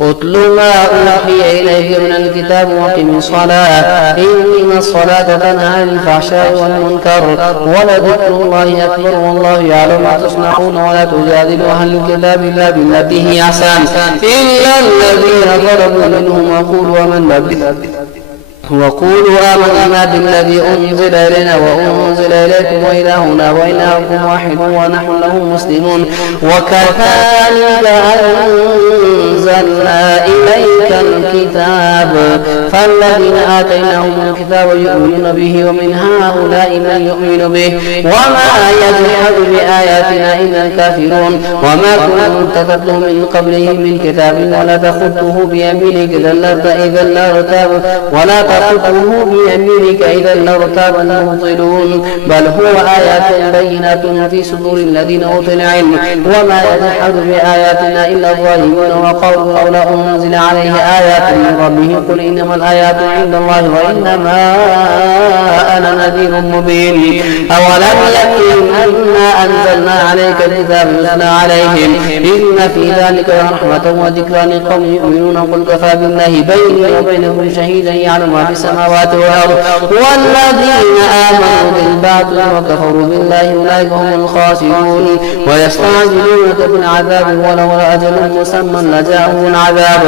اتل ما أوحي إليك من الكتاب وقم الصلاة إن الصلاة تنهى عن الفحشاء والمنكر ولذكر الله أكبر والله يعلم ما تصنعون ولا تجادلوا أهل الكتاب إلا بالتي هي أحسن إلا الذين ظلموا منهم وقولوا آمنا بالذي أنزل إلينا وأنزل إليكم وإلهنا وإلهكم واحد ونحن له مسلمون وكذلك أنزلنا إليك الكتاب فالذين آتيناهم الكتاب يؤمنون به ومن هؤلاء من يؤمن به وما يجحد بآياتنا إلا الكافرون وما كنت تتلو من قبله من كتاب ولا تخطه بيمينك إذا لارتاب ولا تأخذه بيمينك إذا لارتاب المبطلون بل هو آيات بينات في صدور الذين أوتوا العلم وما يجحد بآياتنا إلا الظالمون وقالوا لولا أنزل عليه آيات من ربه قل إنما الآيات عند الله وإنما أنا نذير مبين أولم يكن أنا أنزلنا عليك الكتاب يتلى عليهم إن في ذلك رحمة وذكرى لقوم يؤمنون قل كفى بالله بيني وبينكم شهيدا يعلم ما في السماوات والأرض والذين آمنوا بالباطل وكفروا بالله أولئك هم الخاسرون ويستعجلونك بالعذاب ولولا أجل مسمى لجاءهم العذاب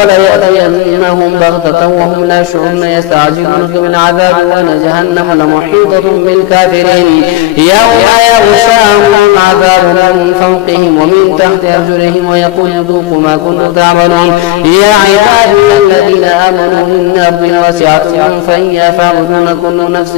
وليأتينهم بغتة وهم لا يشعرون يستعجلونك بالعذاب وإن جهنم لمحيطة بالكافرين يوم يغشاهم العذاب من فوقهم ومن تحت أرجلهم ويقول ذوقوا ما كنتم تعملون يا عبادي الذين آمنوا إن أرضي واسعة فإياها فاعبدون كل نفس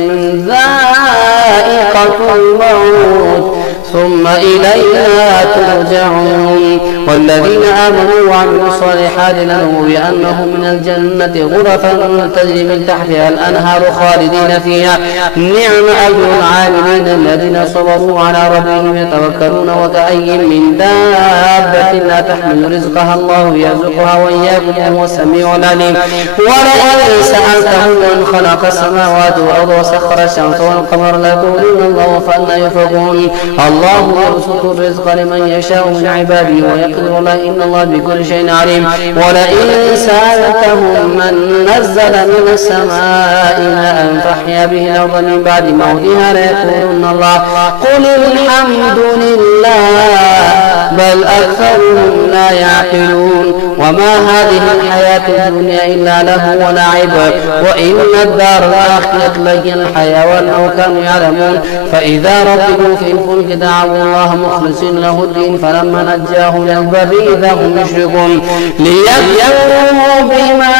ذائقة الموت ثم إلينا ترجعون والذين آمنوا وعملوا الصالحات لنبوئنهم من الجنة غرفا تجري من تحتها الأنهار خالدين فيها نعم أجر العاملين الذين صبروا على ربهم يتوكلون وكأي من دابة لا تحمل رزقها الله يرزقها وإياكم وهو السميع العليم ولئن سألتهم من خلق السماوات والأرض وسخر الشمس والقمر ليقولون الله فأنى يؤفكون الله يبسط الرزق لمن يشاء من عباده ويقدر له إن الله بكل شيء عليم ولئن سألتهم من نزل من السماء ماء فأحيا به الأرض من بعد موتها ليقولون الله قل الحمد لله بل أكثرهم لا يعقلون وما هذه الحياة الدنيا إلا له ولعب وإن الدار الآخرة لهي الحيوان لو كانوا يعلمون فإذا ركبوا في الفلك دعوا الله مخلصين له الدين فلما نجاهم إلى البر إذا هم يشركون ليكفروا بما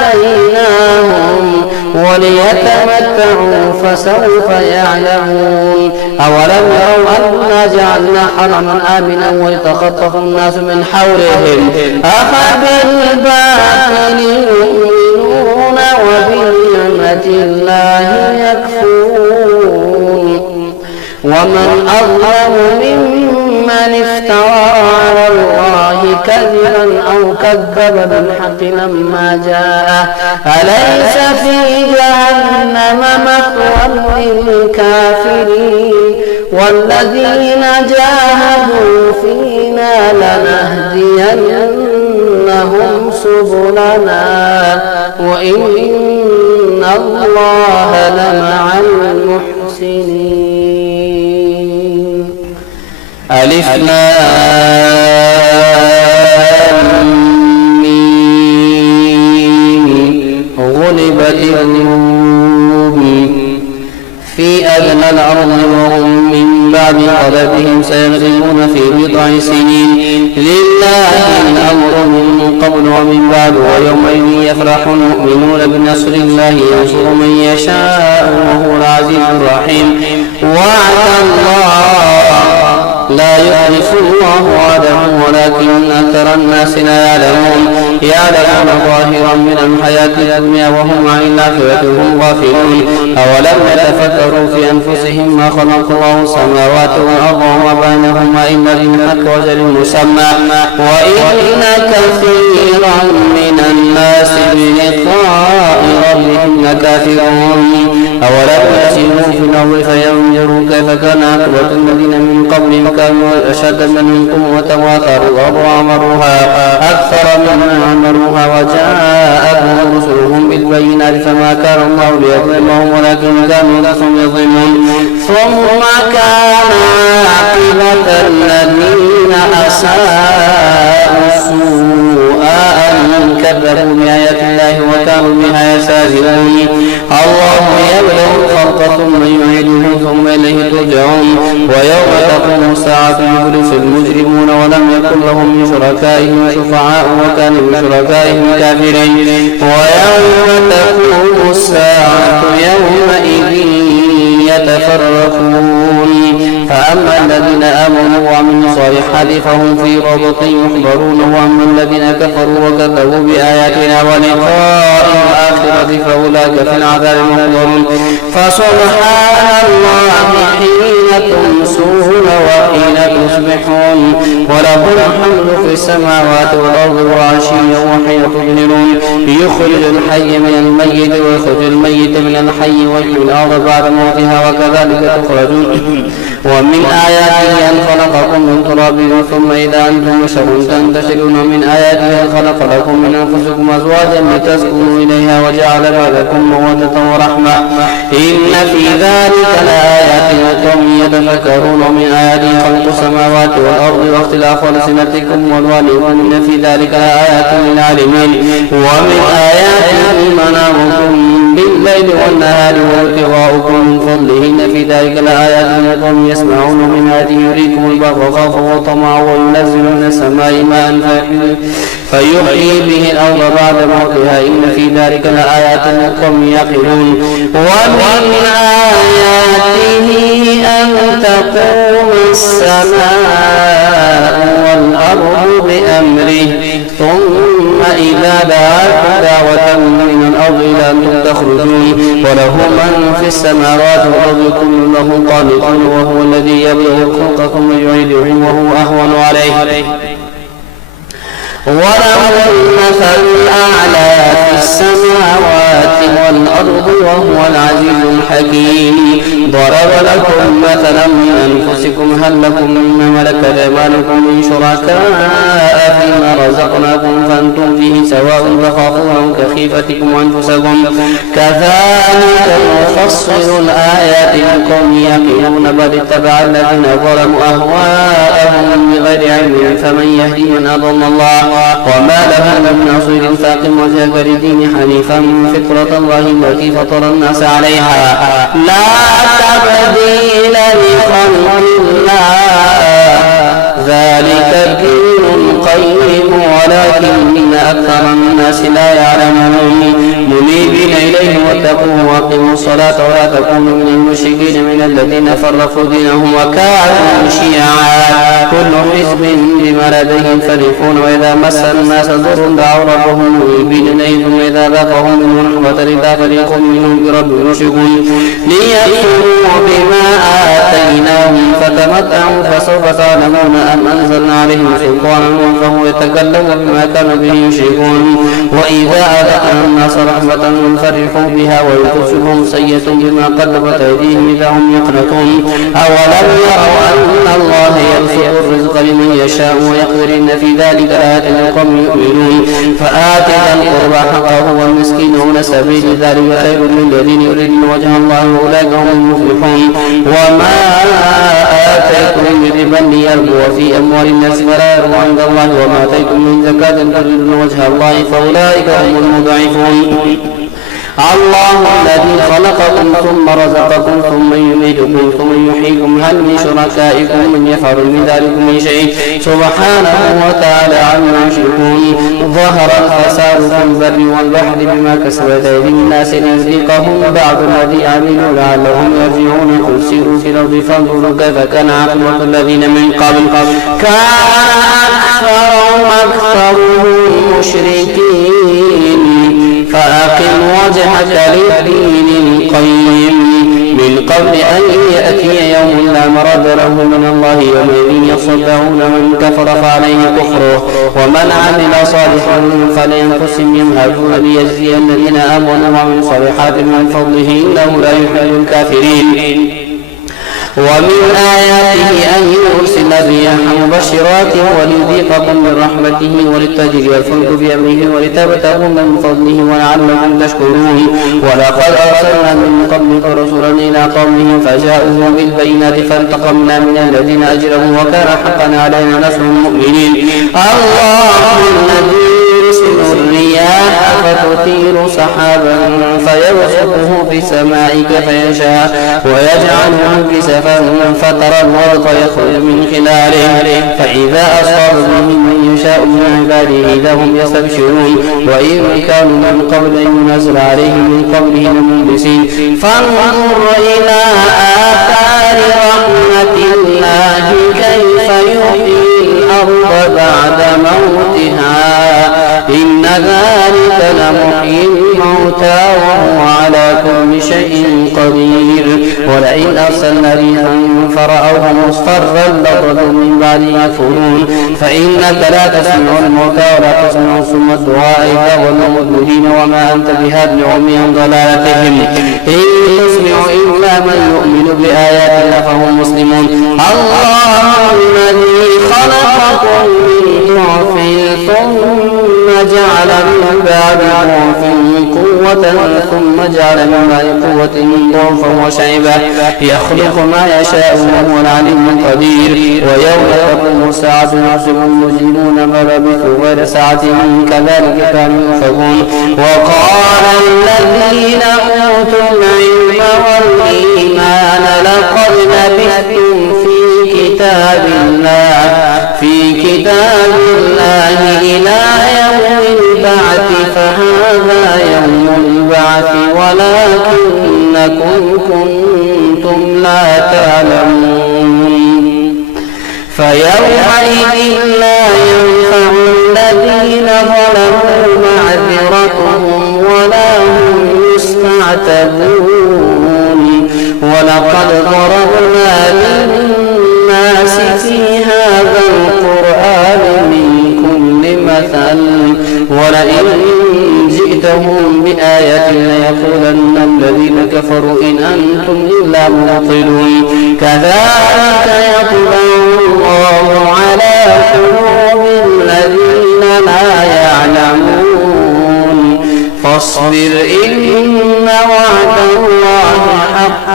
آتيناهم وليتمتعوا فسوف يعلمون أولم يروا أنا جعلنا حرما آمنا ويتخطف الناس من حولهم أفبالباطل يؤمنون وبنعمة الله يكفرون ومن أظلم ممن افترى على الله كذبا أو كذب بالحق لما جاءه أليس في جهنم مثوى للكافرين والذين جاهدوا فينا لنهدينهم سبلنا وإن الله لمع المحسنين ألف لام ميم غلبت الروم في أدنى الأرض وهم من بعد غلبهم سيغلبون في بضع سنين لله الأمر من قبل ومن بعد ويومئذ يفرح المؤمنون بنصر الله ينصر من يشاء وهو العزيز الرحيم وعد الله لا يخلف الله وعده ولكن أكثر الناس لا يعلمون ظاهرا من الحياة الدنيا وهم عن الآخرة هم غافلون أولم يتفكروا في أنفسهم ما خلق الله السماوات والأرض وما بينهما إلا بالحق وأجل مسمى وإن كثيرا من الناس بلقاء ربهم لكافرون أولم يسيروا في الأرض فينظروا كيف كان عاقبة الذين من قبلهم كانوا أشد منهم قوة وآثاروا الأرض وعمروها أكثر مما عمروها وجاءتهم رسلهم بالبينات فما كان الله ليظلمهم ولكن كانوا أنفسهم يظلمون ثم كان عاقبة الذين أساءوا السوء أن كذبوا بآيات الله وكانوا بها يستهزئون الله يبدأ الخلق ثم يعيده ثم إليه ترجعون ويوم تقوم الساعة يبلس المجرمون ولم يكن لهم من شركائهم شفعاء وكانوا من شركائهم كافرين ويوم تقوم الساعة يومئذ يتفرقون فأما الذين آمنوا وعملوا الصالحات فهم في روضة يحضرون وأما الذين كفروا وكذبوا بآياتنا ولقاء الآخرة فأولئك في العذاب محضرون فسبحان الله حين تمسون وحين تصبحون وله الحمد في السماوات والأرض وعشيا وحين تظهرون يخرج الحي من الميت ويخرج الميت من الحي ويحيي الأرض بعد موتها وكذلك تخرجون ومن آياته أن خلقكم من تراب ثم إذا أنتم بشر تنتشرون ومن آياته أن خلق لكم من أنفسكم أزواجا لتسكنوا إليها وجعل بينكم مودة ورحمة إن في ذلك لآيات لقوم يتفكرون ومن آياته خلق السماوات والأرض واختلاف ألسنتكم وألوانكم إن في ذلك لآيات للعالمين ومن آياته منامكم بالليل والنهار وابتغاؤكم من فضله إن في ذلك لآيات لقوم يسمعون من آياته يريكم البر خوفا وطمعا وينزل من السماء ماء فيحيي به الأرض بعد موتها إن في ذلك لآيات لقوم يعقلون ومن آياته أن تقوم السماء والأرض بأمره ثم إذا دعاكم دعوة من الأرض إلى أنتم تخرجون وله من في السماوات والأرض كل له قانتون وهو الذي يبدأ الخلق ثم يعيده وهو أهون عليه وله المثل الأعلى في السماوات والأرض وهو العزيز الحكيم ضرب لكم مثلا من أنفسكم هل لكم مما ملكت أيمانكم من شركاء فيما رزقناكم فأنتم فيه سواء تخافونهم كخيفتكم أنفسكم كذلك نفصل الآيات لقوم يعقلون بل اتبع الذين ظلموا أهواءهم بغير علم فمن يهدي من أضل الله وما لهم من نصير فاقم وجهك للدين حنيفا فطرة الله التي فطر الناس عليها لا تبديل لخلق الله ذلك الدين القيم ولكن أكثر الناس لا يعلمون منيبين إليه واتقوه وأقيموا الصلاة ولا تكونوا من المشركين من الذين فرقوا دينهم وكانوا شيعا كل حزب بما لديهم فرحون وإذا مس الناس ضر دعوا ربهم منيبين إليه ثم إذا ذاقهم منه رحمة إذا فريق منهم بربهم يشركون ليكفروا بما آتيناهم فتمتعوا فسوف تعلمون أم أنزلنا عليهم سلطانا فهو يتكلم بما كانوا به يشركون وإذا أذقنا الناس رحمة فرحوا بها ويتصبهم سيئة بما قدمت أيديهم إذا هم يقنطون أولم يروا أن الله يبسط الرزق لمن يشاء ويقدر إن في ذلك لآيات لقوم يؤمنون فآت ذا القربى حقه والمسكين وابن السبيل ذلك خير للذين يريدون وجه الله وأولئك هم المفلحون وما آتيتم من ربا ليربو في أموال الناس فلا يربو عند الله وما آتيتم من زكاة تريدون وجه الله فأولئك هم المضعفون الله الذي خلقكم ثم رزقكم ثم يميتكم ثم يحييكم هل من شركائكم من يفعل من ذلك من شيء سبحانه وتعالى عما يشركون ظهر الفساد في البر والبحر بما كسبت أيدي الناس ليذيقهم بعض الذي عملوا لعلهم يرجعون قل سيروا في الأرض فانظروا كيف كان عاقبة الذين من قبل كان أكثرهم مشركين فأقم وجهك للدين القيم من قبل أن يأتي يوم لا مرد له من الله يومئذ يصدعون من كفر فعليه كفره ومن عمل صالحا فلينقسم يمهدون ليجزي الذين آمنوا وعملوا الصالحات من فضله إنه لا يحب الكافرين. ومن آياته أن يرسل الرياح مبشرات وليذيقكم من رحمته ولتجري الفلك بأمره ولتبتغوا من فضله ولعلكم تشكرون. ولقد أرسلنا من قبلك رسلا إلى قومهم فجاءوهم بالبينات فانتقمنا من الذين أجرموا وكان حقا علينا نصر المؤمنين. الله الذي يرسل الرياح فتثير سحابا فيبسطه في السماء كيف يشاء ويجعله كسفا فترى الورق يخرج من خلاله فإذا أصاب به من يشاء من عباده إذا هم يستبشرون. وإن كانوا من قبل أن ينزل عليهم من قبله لمبلسين. فانظر إلى آثار رحمة الله كيف يحيي الأرض بعد موتها إن ذلك لمحيي الموتى وهو على كل شيء قدير. ولئن أرسلنا ريحا فرأوه مصفرا لظلوا من بعد يكفرون. فإنك لا تسمع الموتى ولا تسمع الصم الدعاء إذا ولوا مدبرين وما أنت بهاد العمي عن ضلالتهم إن تسمع إلا من يؤمن بآياتنا فهم مسلمون. الله الذي خلقكم من ضعف ثم جعل من بعد ضعف قوة ثم جعل من بعد قوة ضعفا وشيبة يخلق ما يشاء وهو العليم القدير. ويوم تقوم الساعة يحسب المجرمون ما لبثوا غير ساعة كذلك كانوا يؤفكون. وقال الذين أوتوا العلم والإيمان لقد لبثتم في كتاب الله إلى يوم البعث فهذا يوم البعث ولكنكم كنتم لا تعلمون. فيومئذ لا ينفع الذين ظلموا معذرتهم ولا هم يستعتبون. ولقد ضربنا للناس في هذا القرآن من كل مثل ولئن جئتهم بآية ليقولن الذين كفروا إن أنتم إلا مبطلون. كذلك يطبع الله على قلوب الذين لا يعلمون. فاصبر إن وعد الله حق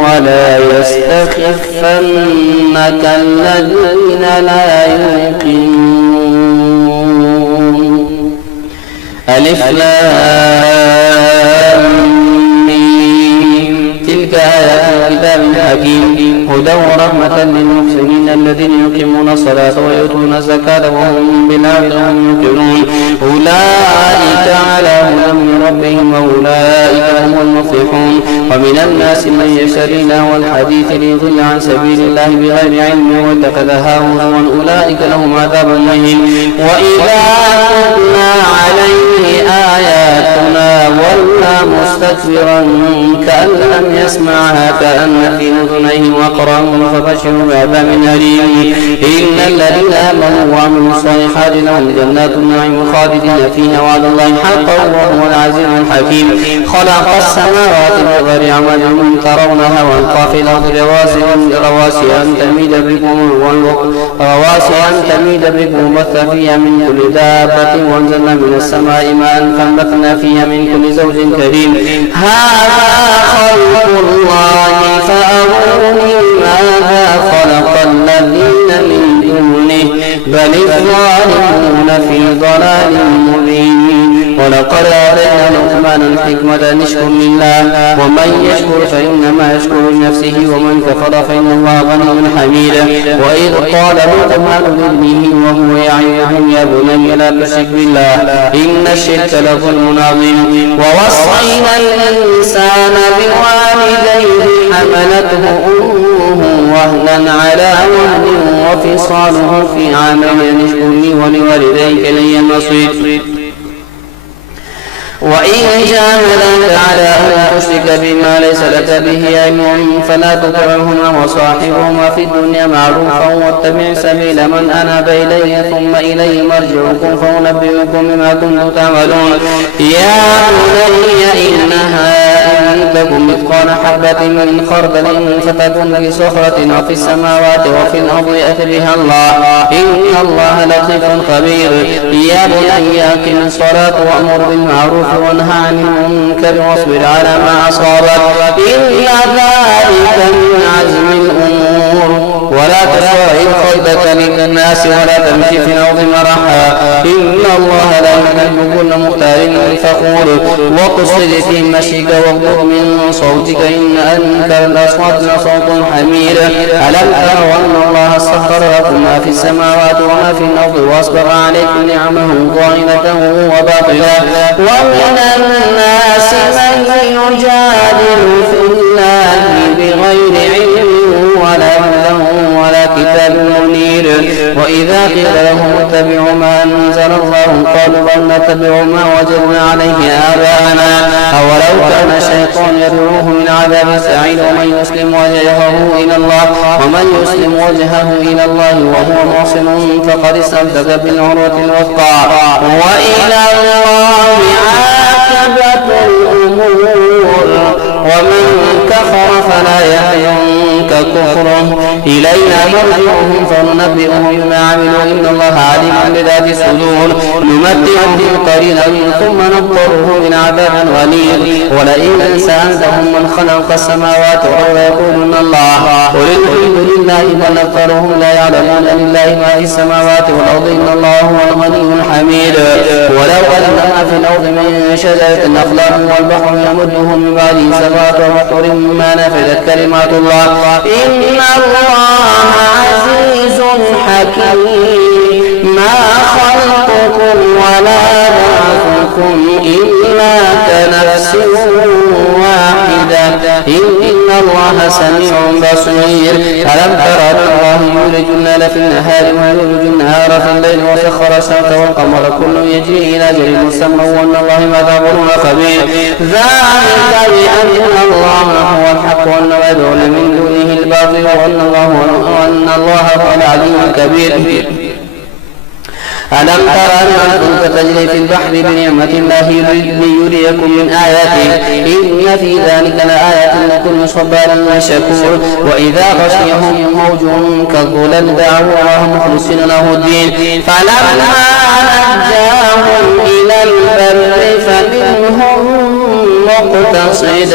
ولا يستخفنك الذين لا يوقنون. ألف لام ميم تلك آيات الكتاب الحكيم هدى ورحمة للمحسنين الذين يقيمون الصلاة ويؤتون الزكاة وهم بالآخرة هم يوقنون. أولئك على هدى من ربهم وأولئك هم المفلحون. ومن الناس من يشتري لهو الحديث ليضل عن سبيل الله بغير علم واتخذها هزوا أولئك لهم عذاب مهين. وإذا تتلى عليه آياتنا ولى مستكبرا كأن لم يسمعها كأن في أذنيه وقرا فبشروا بعذاب أليم. إن الذين آمنوا وعملوا الصالحات لهم جنات النعيم خالدين فيها وعد الله حقا وهو العزيز الحكيم. خلق السماوات بغير عمد ترونها والقى في الأرض رواسي أن تميد بكم وبث فيها من كل دابة وأنزلنا من السماء ماء فأنبتنا فيها من كل زوج كريم. هذا خلق الله فأروني ماذا خلق الذين من دونه بل الظالمون في ضلال مبين. ولقد آتينا لقمان الحكمة أن اشكر لله ومن يشكر فإنما يشكر لنفسه ومن كفر فإن الله غني حميد. وإذ قال لقمان لابنه وهو يعظه يا بني لا تشرك بالله إن الشرك لظلم عظيم. ووصينا الإنسان بوالديه حملته أمه وهنا على وهن وفصاله في عامين أن اشكر لي ولوالديك إلي المصير. وإن جاهداك على أن تشرك بما ليس لك به علم فلا تطعهما وصاحبهما في الدنيا معروفا واتبع سبيل من أناب إلي ثم إلي مرجعكم فأنبئكم بما كنتم تعملون. يا بني إنها إن تكن مثقال حبة من خردل فتكن في صخرة وفي السماوات وفي الأرض يأت بها الله إن الله لطيف خبير. يا بني أقم الصلاة وأمر بالمعروف وانهى عن المنكر واصبر على ما أصابك إن ذلك من عزم الأمور. ولا تصعد خدك للناس ولا تمشي في الأرض مرحا إن الله لا يحب كل مختال فخور. واقصد في مشيك واغضض من صوتك إن أنكر الأصوات لصوت الحمير. ألم تروا أن الله سخر لكم ما في السماوات وما في الأرض وأسبغ عليكم نعمه ظاهرة وباطنة ومن الناس من يجادل في الله بغير علم ولا هدى ولا كتاب منير. وإذا قيل لهم اتبعوا ما أنزل الله قالوا بل نتبع ما وجدنا عليه آباءنا أولو كان الشيطان يدعوه من عذاب السعير. ومن يسلم وجهه إلى الله وهو محسن فقد استمسك بالعروة الوثقى وإلى الله عاقبة الأمور. ومن كفر فلا يحزنك كفره إلينا مرجعهم فننبئهم بما عملوا إن الله عليم بذات الصدور. نمتعهم قليلا ثم نضطرهم من عذاب غليظ. ولئن سألتهم من خلق السماوات والأرض يقولون الله قل الحمد لله بل أكثرهم لا يعلمون لله ما في السماوات والأرض إن الله هو الغني الحميد. ولو أن ما في الأرض من شجرة أقلام والبحر يمده من بعده سبعة أبحر ما نفذت كلمات الله إن الله عزيز حكيم. ما خلقكم ولا بعثكم إلا كنفس واحدة إن الله سميع بصير. ألم تر أن الله يولج الليل في النهار ويولج النهار في الليل وسخر الشمس والقمر كل يجري إلى أجل مسمى وأن الله ما تعملون خبير. ذلك بأن الله هو الحق وأن ما يدعون من دونه الباطل وأن الله هو العلي الكبير. ألم تر أنكم تجري في البحر بنعمة الله ليريكم من آياته إن في ذلك لآيات لكل صبار شكور. وإذا غشيهم موج كالظلل دعوا الله مخلصين له الدين فلما نجاهم إلى البر فمنهم مقتصد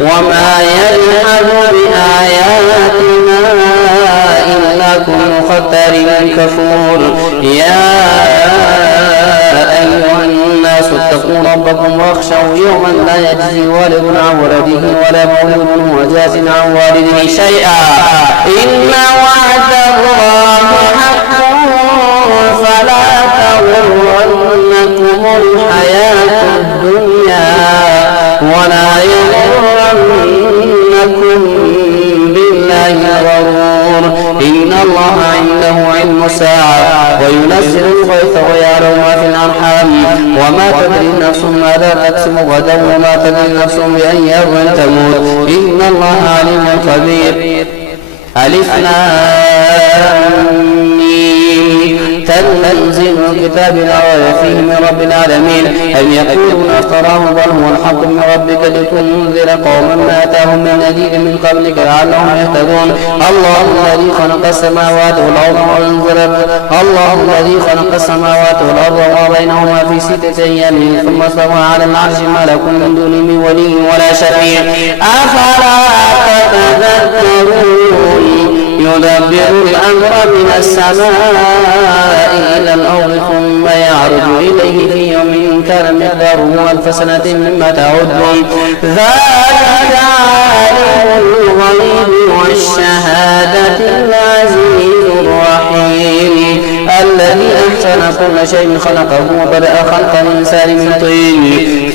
وما يجحد بآياتنا إلا كل ختار كفور. يا أيها الناس اتقوا ربكم واخشوا يوما لا يجزي والد عن ولده ولا مولود هو جاز عن والده شيئا إن وعد الله حق فلا تغرنكم الحياة الدنيا ولا يغرنكم بالله الغرور. إن الله عنده علم الساعة وينزل الغيث ويعلم ما في الأرحام وما تدري نفس ماذا تكسب غدا وما تدري نفس بأي أرض تموت إن الله عليم خبير. ألف لام تنزيل الكتاب لا ريب فيه من رب العالمين. أم يقولون افتراه بل هو الحق من ربك لتنذر قوما ما أتاهم من نذير من قبلك لعلهم يهتدون. الله الذي خلق السماوات والأرض وما بينهما في 6 أيام ثم استوى على العرش ما لكم من دونه من ولي ولا شفيع أفلا تتذكرون. يدبر الأمر من السماء إلى الأرض ثم يعرج إليه في يوم كان مقداره 1000 سنة مما تعدون. ذلك عالم الغيب والشهادة العزيز الرحيم الذي أحسن كل شيء خلقه وبدأ خلق الإنسان من طين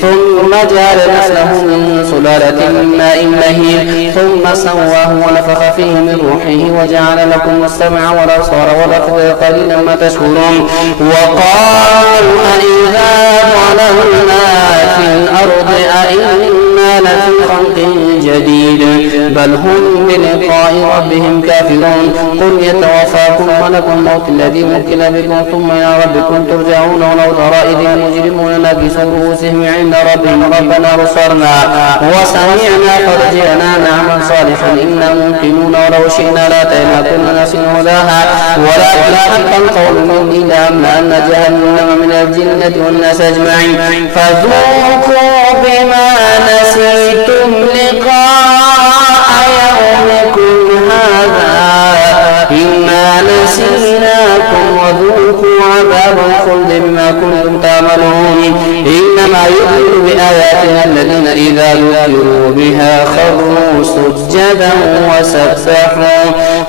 ثم جعل نسله من سلالة من ماء مهين ثم سواه ونفخ فيه من روحه وجعل لكم السمع والأبصار والأفئدة قليلا ما تشكرون. وقالوا أإذا ضللنا في أئنا لفي خلق جديد بل هم بلقاء ربهم كافرون قل يتوفاكم ملك الموت الذي وكل بكم ثم إلى ربكم ترجعون ولو ترى إذ المجرمون ناكسوا رؤوسهم عند ربهم ربنا بصرنا وسمعنا فارجعنا نعمل صالحا إنا موقنون ولو شئنا لاتينا كل نفس هداها ولكن حق القول مني لأملأن جهنم من الجنة والناس أجمعين فذوقوا بما نسيتم لقاء يومكم هذا إنا نسيناكم وذوقوا عذاب الخلد بما كنتم تعملون إنما يؤمن بآياتنا الذين إذا ذكروا بها خروا سجدا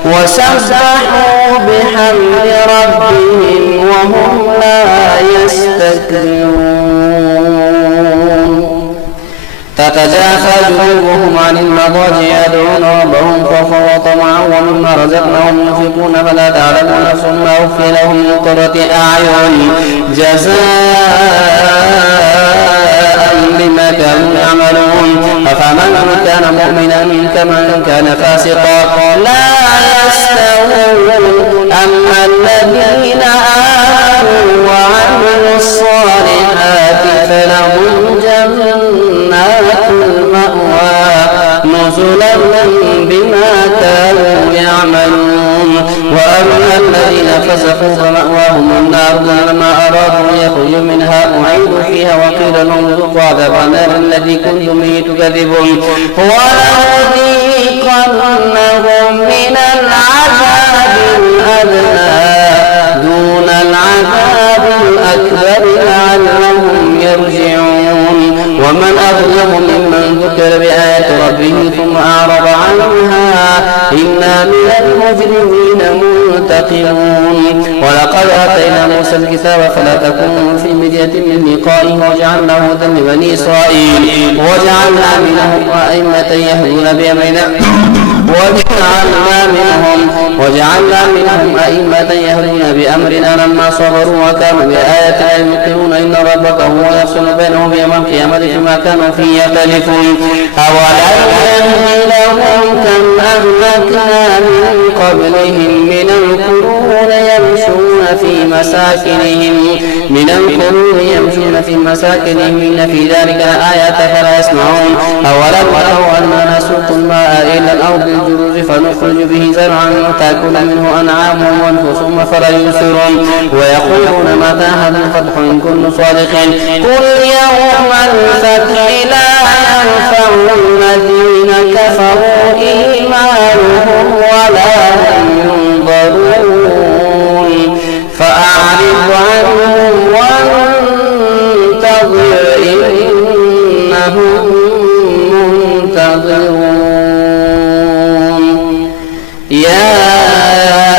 وسبحوا بحمد ربهم وهم لا يستكبرون تتجافى جنوبهم عن المضاجع يدعون ربهم خوفا وطمعا ومما رزقناهم ينفقون فلا تعلم نفس ما أخفي لهم من قرة أعين جزاء بما كانوا يعملون أفمن كان مؤمنا كمن كان فاسقا لا يستوون أما الذين آمنوا وعملوا الصالحات فلهم جنات المأوى نزلا بما كانوا يعملون وأما الذين فسقوا فمأواهم النار كلما أرادوا يخرجوا منها أعيدوا فيها وقيل لهم ذوقوا عذاب النار الذي كنتم به تكذبون ولنذيقنهم من العذاب الأدنى دون العذاب الأكبر لعلهم يرجعون ومن أظلم ممن ذكر بآيات ربه ثم أعرض عنها إنا من المجرمين منتقمون ولقد آتينا موسى الكتاب فلا تكن في مرية من لقائه وجعلناه هدى لبني إسرائيل وجعلنا منهم أئمة يهدون بأمرنا وجعلنا منهم أئمة يهدون بأمرنا لما صبروا وكانوا بآياتنا يوقنون إن ربك هو يفصل بينهم يوم القيامة فيما كانوا فيه يختلفون أولم يهد لهم كم أهلكنا من قبلهم من القرون يمشون في مساكنهم إن في ذلك لآيات فلا يسمعون أولم يروا أننا نسوق الماء إلى الأرض الجرز فنخرج به زرعا تأكل منه أنعامهم وأنفسهم فلا يبصرون ويقولون متى هذا الفتح إن كنتم صادقين قل يوم الفتح لا ينفع الذين كفروا إيمانهم ولا هم ينظرون فأعرض عنهم وانتظر إنهم منتظرون يا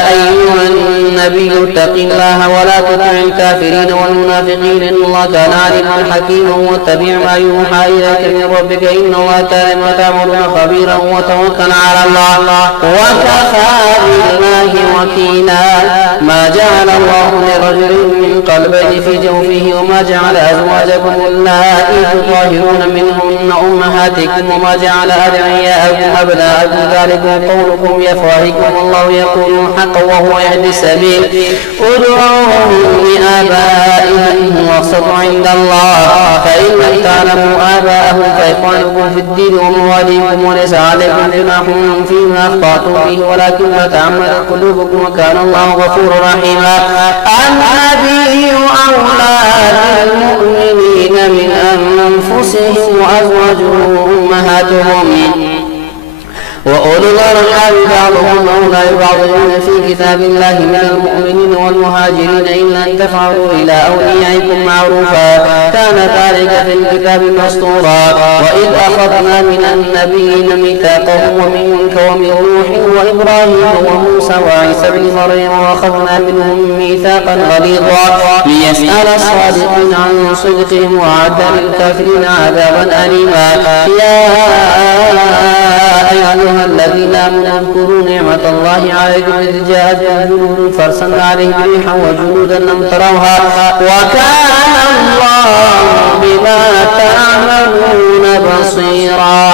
أيها النبي اتق الله ولا تطع الكافرين والمنافقين إن الله كان عليما حكيما واتبع ما يوحى إليك من ربك إن الله كان بما تعملون خبيرا وتوكل على الله وكفى بالله وكيلا ما جعل الله لرجل من قلبين في جوفه وما جعل أزواجكم اللائي تظاهرون منهن أمهاتكم وما جعل أدعياءكم أبناءكم ذلكم قولكم بأفواهكم والله يقول الحق وهو يهدي السبيل ادعوهم لآبائهم واقسطوا عند الله فإن لم تعلموا آباءهم فإخوانكم في الدين ومواليكم وليس عليكم جناح فيما أخطأتم فيه ولكن ما تعمدت قلوبكم وكان الله غفورا رحيما النبي أولى بالمؤمنين من أنفسهم وأزواجهم أمهاتهم وأولو الأرحام بعضهم أولى ببعض في كتاب الله من المؤمنين والمهاجرين إلا أن تفعلوا إلى أوليائكم معروفا كان ذلك في الكتاب مسطورا وإذ أخذنا من النبيين ميثاقهم ومنك ومن نوح وإبراهيم وموسى وعيسى بن مريم وأخذنا منهم ميثاقا غليظا ليسأل الصادقين عن صدقهم وأعد للكافرين عذابا أليما يا أيها الذين آمنوا اذكروا نعمة الله عليكم إذ جاءتكم جنود فأرسلنا عليهم ريحا وجنودا لم تروها وكان الله بما تعملون بصيرا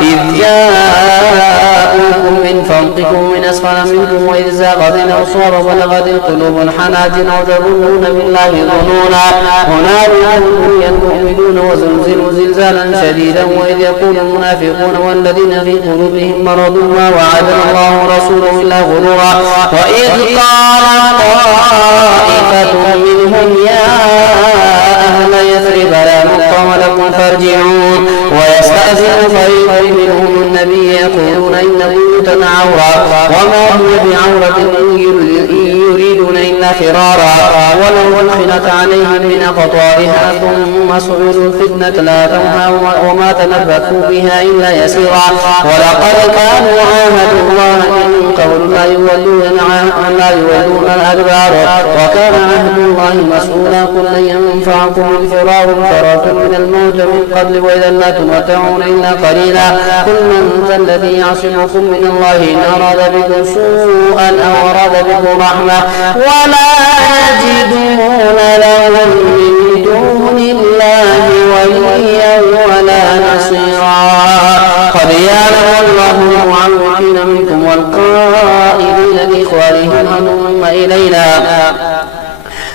إذ جاءوكم من فوقكم من أسفل منكم وإذ زاغت الأبصار وبلغت القلوب الحناجر وتظنون بالله ظنونا هنالك ابتلي المؤمنون وزلزلوا زلزالا شديدا وإذ يقول المنافقون والذين في قلوبهم مرض ما وعدنا الله ورسوله إلا غرورا وإذ قال طائفة منهم يا أهل يثرب لا مقام لكم فارجعون ويستأذن فريق منهم النبي يقولون إن بيوتنا عورة وما هي بعورة إن يريدون إلا فرارا ولو أدخلت عليهم من أقطارها ثم سئلوا الفتنة لا توها وما تنبثوا بها إلا يسيرا ولقد كانوا عاهدوا الله من قبل لا يولون الأدبار وكان عهد الله مسؤولا قل لن ينفعكم الفرار فررتم من الموت من قبل وإذا لا تمتعون إلا قليلا قل من ذا الذي يعصمكم من الله إن أراد بكم سوءا أو أراد بكم رحمة ولا يجدون لهم من دون الله وليا ولا نصيرا قد يعلم الله المعوقين منكم والقائلين لإخوانهم هلم إلينا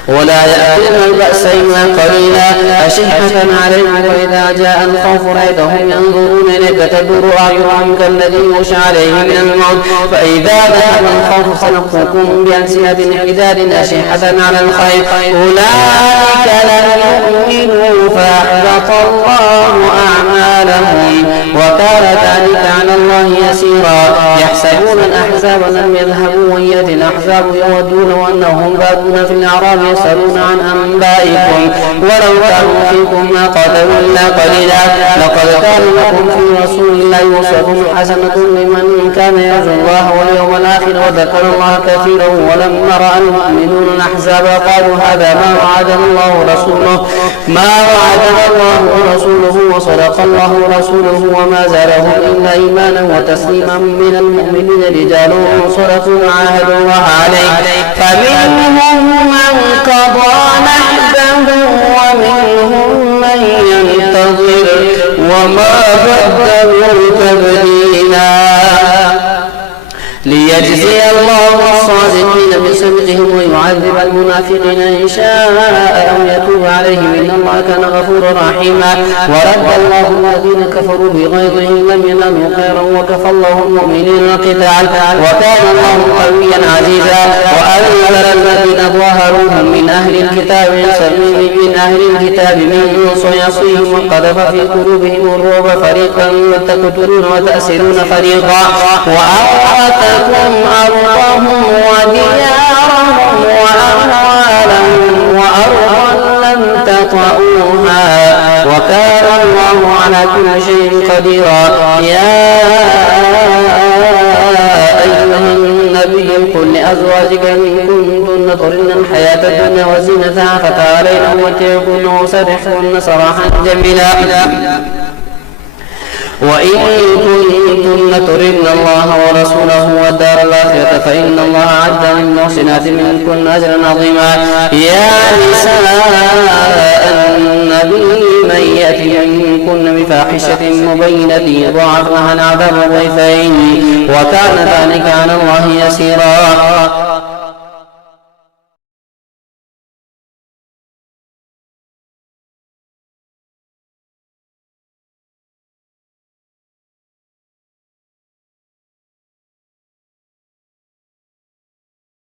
ولا يأتون البأس إلا قليلا أشحة عليهم وإذا جاء الخوف رأيتهم ينظرون إليك تدور أعينهم كالذي يغشى عليه من الموت فإذا ذهب الخوف سنقفكم بألسنة حداد أشحة على الخير أولئك لم يؤمنوا فأحبط الله أعمالهم وكان ذلك على الله يسيرا يحسبون الأحزاب لم يذهبوا وإن يأتي الأحزاب يودون أنهم بادون في الأعراب يسألون عن أنبائكم ولو كانوا فيكم ما قتلوا إلا قليلا لقد كان لكم في رسول الله أسوة حسنة لمن كان يرجو الله واليوم الآخر وذكر الله كثيرا ولما رأى المؤمنون الأحزاب قالوا هذا ما وعدنا الله ورسوله وصدق الله ورسوله وما زالهم إلا إيمانا وتسليما من المؤمنين رجال صدقوا ما عاهدوا الله عليه فمنهم من قضى نحبه ومنهم من ينتظر وما بدلوا تبديلا ليجزي الله الصادقين بصدقهم ويعذب المنافقين إن شاء أو يتوب عليهم إن الله كان غفورا رحيما ورد الله الذين كفروا بغيظهم لم ينالوا خيرا وكفى الله المؤمنين القتال وكان الله قويا عزيزا وأنزل الذين ظاهروهم من أهل الكتاب من صياصيهم وقذف في قلوبهم الرعب فريقا تقتلون وتأسرون فريقا وأورثكم أرضهم وديارهم وأموالهم وأرضا لم تطئوها وكان الله على كل شيء قديرا يا أيها النبي قل لأزواجك إن كنتن تردن الحياة الدنيا وزينتها فتعالين أمتعكن وسرحكن سراحا جميلا وإن كنتن تردن الله ورسوله والدار الآخرة فإن الله أعد للمحسنات منكن أجرا عظيما يا نساء النبي من يأتي منكن بفاحشة مبينة يضاعف لها العذاب ضعفين وكان ذلك على الله يسيرا